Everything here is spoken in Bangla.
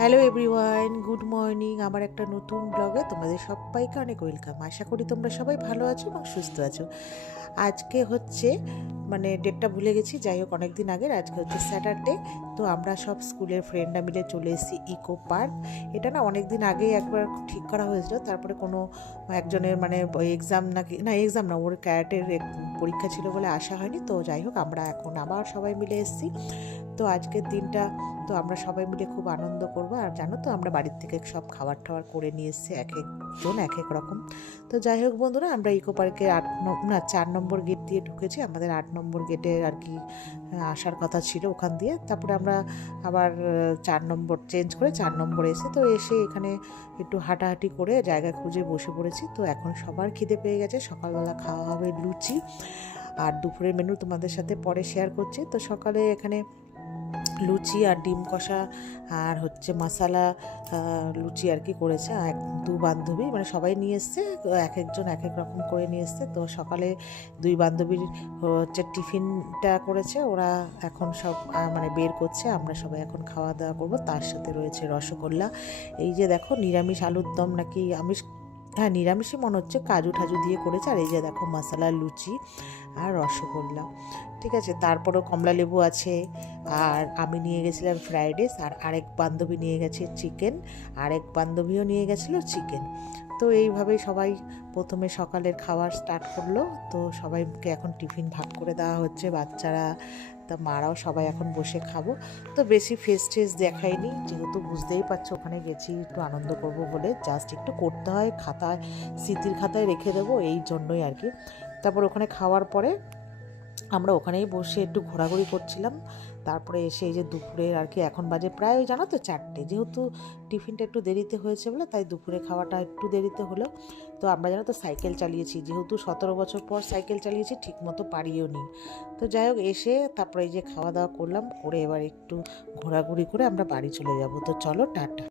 হ্যালো এভরিওয়ান গুড মর্নিং আমার একটা নতুন ব্লগে তোমাদের সবাইকে অনেক ওয়েলকাম আশা করি তোমরা সবাই ভালো আছো এবং সুস্থ আছো। আজকে হচ্ছে মানে ডেটটা ভুলে গেছি, যাই হোক অনেক দিন আগের। আজকে হচ্ছে স্যাটারডে তো আমরা সব স্কুলের ফ্রেন্ডরা মিলে চলে এসেছি ইকো পার্ক এটা না অনেক দিন আগেই একবার ঠিক করা হয়েছিল। তারপরে কোনো একজনের মানে এক্সাম নাকি না এক্সাম না, ওর ক্যারেটের পরীক্ষা ছিল বলে আসা হয়নি। তো যাই হোক, আমরা এখন আবার সবাই মিলে এসেছি। তো আজকের দিনটা তো আমরা সবাই মিলে খুব আনন্দ করব। আর জানো তো, আমরা বাড়ির থেকে সব খাবার টাবার করে নিয়ে এসেছি এক একজন, এক এক রকম। তো যাই হোক বন্ধুরা, আমরা ইকো পার্কে আট না, চার নম্বর গেট দিয়ে ঢুকেছি। আমাদের আট নম্বর গেটে আর কি আসার কথা ছিল ওখান দিয়ে। তারপরে আমরা আবার চার নম্বর চেঞ্জ করে চার নম্বর এসে তো এসে এখানে একটু হাঁটাহাঁটি করে জায়গা খুঁজে বসে পড়েছি। তো এখন সবার খিদে পেয়ে গেছে, সকালবেলা খাওয়া হবে লুচি। আর দুপুরের মেনু তোমাদের সাথে পরে শেয়ার করছি। তো সকালে এখানে লুচি আর ডিম কষা আর হচ্ছে মশালা লুচি আর কি করেছে। এক দু বান্ধবী মানে সবাই নিয়ে এসছে এক একজন এক এক রকম করে নিয়ে এসছে। তো সকালে দুই বান্ধবীর হচ্ছে টিফিনটা করেছে। ওরা এখন সব মানে বের করছে। আমরা সবাই এখন খাওয়া দাওয়া করব। তার সাথে রয়েছে রসগোল্লা। এই যে দেখো, নিরামিষ আলুর দম নাকি আমিষ হ্যাঁ নিরামিষই মনে হচ্ছে কাজু ঠাজু দিয়ে করেছে। আর এই যে দেখো মশলা, লুচি আর রসগোল্লা। ঠিক আছে, তারপরেও কমলা লেবু আছে। আর আমি নিয়ে গেছিলাম ফ্রাইড রাইস। আর আরেক বান্ধবী নিয়ে গেছে চিকেন। আরেক বান্ধবীও নিয়ে গেছিল চিকেন। তো এইভাবে সবাই প্রথমে সকালের খাবার স্টার্ট করল। তো সবাইকে এখন টিফিন ভাগ করে দেওয়া হচ্ছে। বাচ্চারা, তা মারাও সবাই এখন বসে খাব। তো বেশি ফেস টেস দেখায়নি যেহেতু বুঝতেই পারছ, ওখানে গেছি একটু আনন্দ করব বলে। জাস্ট একটু করতে হয়, খাতায়, স্মৃতির খাতায় রেখে দেবো, এই জন্যই আর কি। তারপর ওখানে খাওয়ার পরে আমরা ওখানেই বসে একটু ঘোরাঘুরি করছিলাম। তারপরে এসে এই যে দুপুরের আর কি এখন বাজে প্রায় জানো তো চারটে। যেহেতু টিফিনটা একটু দেরিতে হয়েছে বলে, তাই দুপুরে খাওয়াটা একটু দেরিতে হলো। তো আমরা জানো তো সাইকেল চালিয়েছি। যেহেতু সতেরো বছর পর সাইকেল চালিয়েছি ঠিক মতো পারিও নি। তো যাই হোক, এসে তারপরে এই যে খাওয়া দাওয়া করলাম, করে এবার একটু ঘোরাঘুরি করে আমরা বাড়ি চলে যাব। তো চলো, টাটা।